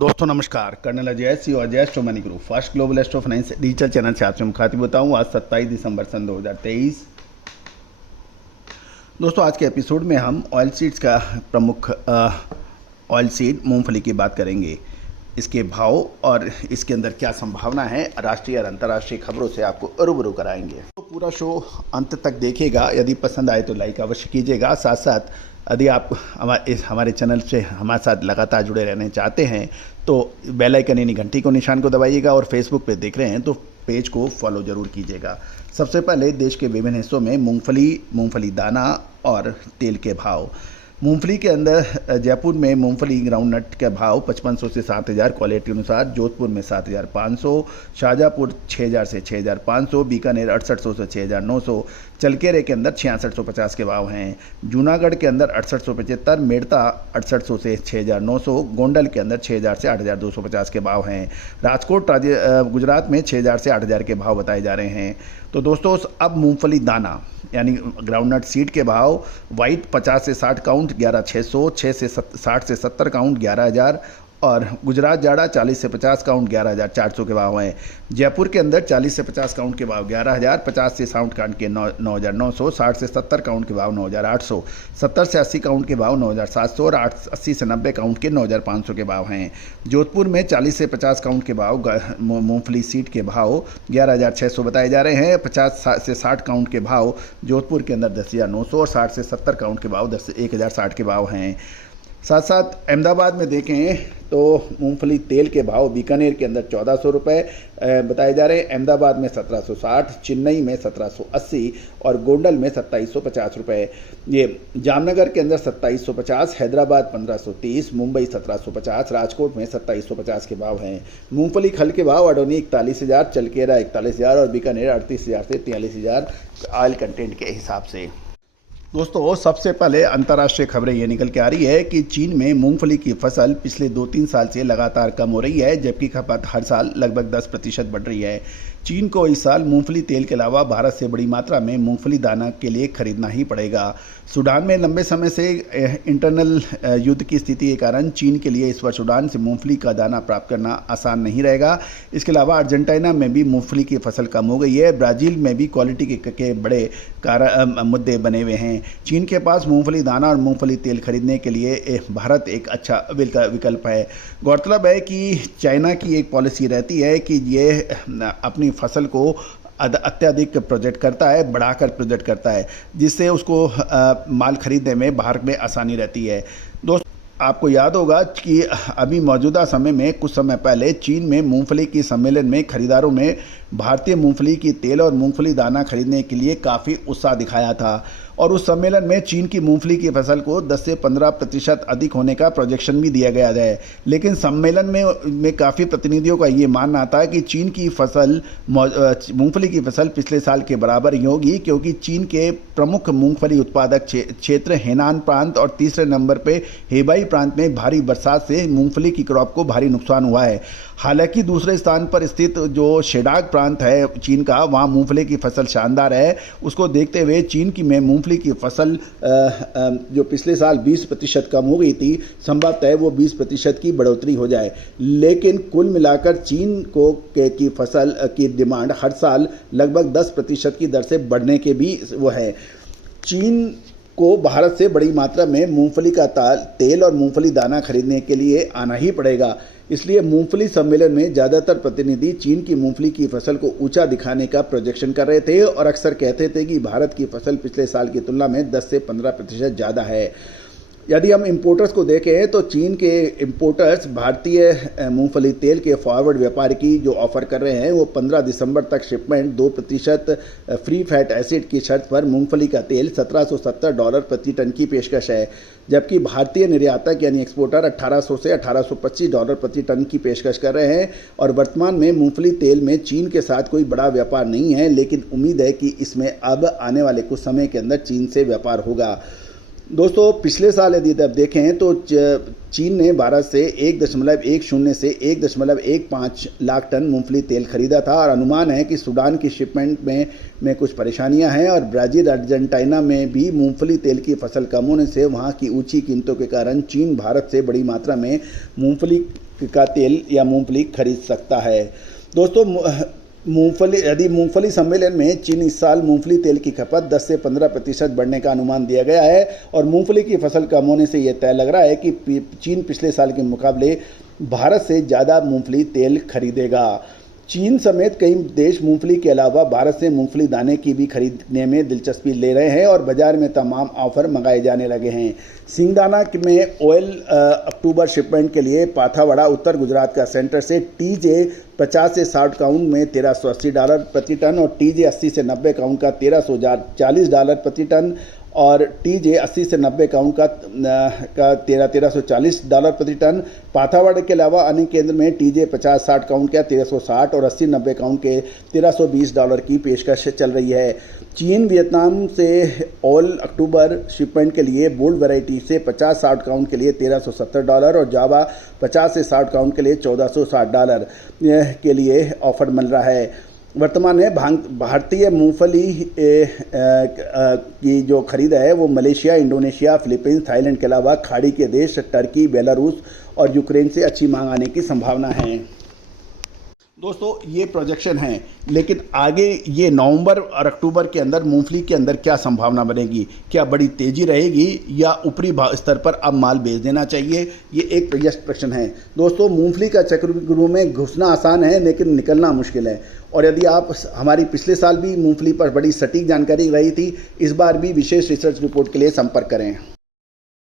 दोस्तों नमस्कार, कर्नल अजय सी और Ajay astro money group first global astro finance digital channel से आपसे मुखातिब होता हूँ। आज 27 दिसंबर सन 2023। दोस्तों आज के एपिसोड में हम ऑयल सीड्स का प्रमुख ऑयल सीड मूंगफली की बात करेंगे। इसके भाव और इसके अंदर क्या संभावना है, राष्ट्रीय और अंतर्राष्ट्रीय खबरों से आपको रूबरू कराएंगे। तो पूरा शो अंत तक देखिएगा। यदि पसंद आए तो लाइक अवश्य कीजिएगा। साथ साथ यदि आप हमारे चैनल से हमारे साथ लगातार जुड़े रहने चाहते हैं तो बेल आइकन यानी घंटी को निशान को दबाइएगा और फेसबुक पे देख रहे हैं तो पेज को फॉलो जरूर कीजिएगा। सबसे पहले देश के विभिन्न हिस्सों में मूंगफली दाना और तेल के भाव। मूंगफली के अंदर जयपुर में मूंगफली ग्राउंडनट का भाव 5500 से 7000 क्वालिटी अनुसार, जोधपुर में 7500, शाहजहाँपुर 6000 से 6500, बीकानेर 6800 से 6900, चलकेरे के अंदर 6650 के भाव हैं, जूनागढ़ के अंदर 6875, मेड़ता 6800 से 6900, गोंडल के अंदर 6000 से 8250 के भाव हैं, राजकोट गुजरात में 6000 से 8000 के भाव बताए जा रहे हैं। तो दोस्तों अब मूंगफली दाना यानी ग्राउंडनट सीड के भाव, वाइट 50 से 60 काउंट 11600, 6 से 60 से 70 काउंट 11000 और गुजरात जाड़ा 40 से 50 काउंट 11400 के भाव हैं। जयपुर के अंदर 40 से 50 काउंट के भाव 11000, 50 से 60 काउंट के 9900, 60 से 70 काउंट के भाव 9800, 70 से 80 काउंट के भाव 9700 और 80 से 90 काउंट के 9500 के भाव हैं। जोधपुर में 40 से 50 काउंट के भाव मूंगफली सीड के भाव 11600 बताए जा रहे हैं। 50 से 60 काउंट के भाव जोधपुर के अंदर 10900 और 60 से 70 काउंट के भाव 1060 के भाव हैं। साथ साथ अहमदाबाद में देखें तो मूंगफली तेल के भाव बीकानेर के अंदर 1400 रुपये बताए जा रहे हैं, अहमदाबाद में 1760, चेन्नई में 1780 और गोंडल में 2750 रुपये। ये जामनगर के अंदर 2750, हैदराबाद 1530, मुंबई 1750, राजकोट में 2750 के भाव हैं। मूंगफली खल के भाव अडोनी 41,000, चलकेरा 41,000 और बीकानेर 38,000 से 43,000 ऑयल कंटेंट के हिसाब से। दोस्तों सबसे पहले अंतर्राष्ट्रीय खबरें ये निकल के आ रही है कि चीन में मूंगफली की फसल पिछले 2-3 साल से लगातार कम हो रही है, जबकि खपत हर साल लगभग 10% बढ़ रही है। चीन को इस साल मूंगफली तेल के अलावा भारत से बड़ी मात्रा में मूंगफली दाना के लिए खरीदना ही पड़ेगा। सूडान में लंबे समय से इंटरनल युद्ध की स्थिति के कारण चीन के लिए इस वर्ष सूडान से मूंगफली का दाना प्राप्त करना आसान नहीं रहेगा। इसके अलावा अर्जेंटीना में भी मूंगफली की फसल कम हो गई है। ब्राज़ील में भी क्वालिटी के बड़े मुद्दे बने हुए हैं। चीन के पास मूंगफली दाना और मूंगफली तेल खरीदने के लिए भारत एक अच्छा विकल्प है। गौरतलब है कि चाइना की एक पॉलिसी रहती है कि ये अपनी फसल को अत्यधिक प्रोजेक्ट करता है, बढ़ाकर प्रोजेक्ट करता है, जिससे उसको माल खरीदने में बाहर में आसानी रहती है। दोस्तों आपको याद होगा कि अभी मौजूदा समय में कुछ समय पहले चीन में मूंगफली की सम्मेलन में खरीदारों में भारतीय मूंगफली की तेल और मूंगफली दाना खरीदने के लिए काफ़ी उत्साह दिखाया था और उस सम्मेलन में चीन की मूंगफली की फसल को 10 से 15% अधिक होने का प्रोजेक्शन भी दिया गया है। लेकिन सम्मेलन में काफ़ी प्रतिनिधियों का ये मानना था कि चीन की फसल मूंगफली की फसल पिछले साल के बराबर ही होगी, क्योंकि चीन के प्रमुख मूंगफली उत्पादक क्षेत्र हेनान प्रांत और तीसरे नंबर पे हेबाई प्रांत में भारी बरसात से मूंगफली की क्रॉप को भारी नुकसान हुआ है। हालांकि दूसरे स्थान पर स्थित जो शेडाग प्रांत है चीन का, वहाँ मूंगफली की फसल शानदार है। उसको देखते हुए चीन की में मूंगफली की फसल जो पिछले साल 20% कम हो गई थी, संभवतः है वो 20% की बढ़ोतरी हो जाए। लेकिन कुल मिलाकर चीन को की फसल की डिमांड हर साल लगभग 10% की दर से बढ़ने के भी वो है। चीन को भारत से बड़ी मात्रा में मूंगफली का तेल और मूंगफली दाना खरीदने के लिए आना ही पड़ेगा। इसलिए मूंगफली सम्मेलन में ज़्यादातर प्रतिनिधि चीन की मूंगफली की फसल को ऊंचा दिखाने का प्रोजेक्शन कर रहे थे और अक्सर कहते थे कि भारत की फसल पिछले साल की तुलना में 10 से 15% ज़्यादा है। यदि हम इंपोर्टर्स को देखें तो चीन के इंपोर्टर्स भारतीय मूंगफली तेल के फॉरवर्ड व्यापार की जो ऑफर कर रहे हैं वो 15 दिसंबर तक शिपमेंट 2% फ्री फैट एसिड की शर्त पर मूंगफली का तेल $1770 प्रति टन की पेशकश है, जबकि भारतीय निर्यातक यानी एक्सपोर्टर 1800 से $1825 प्रति टन की पेशकश कर रहे हैं। और वर्तमान में मूंगफली तेल में चीन के साथ कोई बड़ा व्यापार नहीं है, लेकिन उम्मीद है कि इसमें अब आने वाले कुछ समय के अंदर चीन से व्यापार होगा। दोस्तों पिछले साल यदि आप देखें तो चीन ने भारत से 1.10 से 1.15 लाख टन मूंगफली तेल खरीदा था और अनुमान है कि सूडान की शिपमेंट में कुछ परेशानियां हैं और ब्राज़ील अर्जेंटीना में भी मूंगफली तेल की फसल कम होने से वहां की ऊंची कीमतों के कारण चीन भारत से बड़ी मात्रा में मूंगफली का तेल या मूंगफली खरीद सकता है। दोस्तों, यदि मूंगफली सम्मेलन में चीन इस साल मूंगफली तेल की खपत 10 से 15% बढ़ने का अनुमान दिया गया है और मूंगफली की फसल कम होने से यह तय लग रहा है कि चीन पिछले साल के मुकाबले भारत से ज़्यादा मूंगफली तेल खरीदेगा। चीन समेत कई देश मूंगफली के अलावा भारत से मूंगफली दाने की भी खरीदने में दिलचस्पी ले रहे हैं और बाजार में तमाम ऑफर मंगाए जाने लगे हैं। सिंगदाना में ऑयल अक्टूबर शिपमेंट के लिए पाथावाड़ा उत्तर गुजरात का सेंटर से TJ 50 से 60 काउंट में $1380 प्रति टन और TJ 80 से 90 काउंट का $1340 प्रति टन और TJ 80 से 90 काउंट का $1340 प्रति टन। पाथावाड़ा के अलावा अन्य केंद्र में TJ 50-60 काउंट का 1360 और 80-90 काउंट के $1320 की पेशकश चल रही है। चीन वियतनाम से ऑयल अक्टूबर शिपमेंट के लिए बोल्ड वैरायटी से 50-60 काउंट के लिए $1370 और जावा 50 से 60 काउंट के लिए $1460 के लिए ऑफर मिल रहा है। वर्तमान में भारतीय मूंगफली की जो खरीद है वो मलेशिया, इंडोनेशिया, फिलीपींस, थाईलैंड के अलावा खाड़ी के देश टर्की, बेलारूस और यूक्रेन से अच्छी मांग आने की संभावना है। दोस्तों, ये प्रोजेक्शन है, लेकिन आगे ये नवंबर और अक्टूबर के अंदर मूंगफली के अंदर क्या संभावना बनेगी? क्या बड़ी तेजी रहेगी या ऊपरी स्तर पर अब माल बेच देना चाहिए? ये एक प्रश्न है। दोस्तों, मूंगफली का चक्रव्यूह में घुसना आसान है लेकिन निकलना मुश्किल है। और यदि आप हमारी पिछले साल भी मूंगफली पर बड़ी सटीक जानकारी रही थी, इस बार भी विशेष रिसर्च रिपोर्ट के लिए संपर्क करें।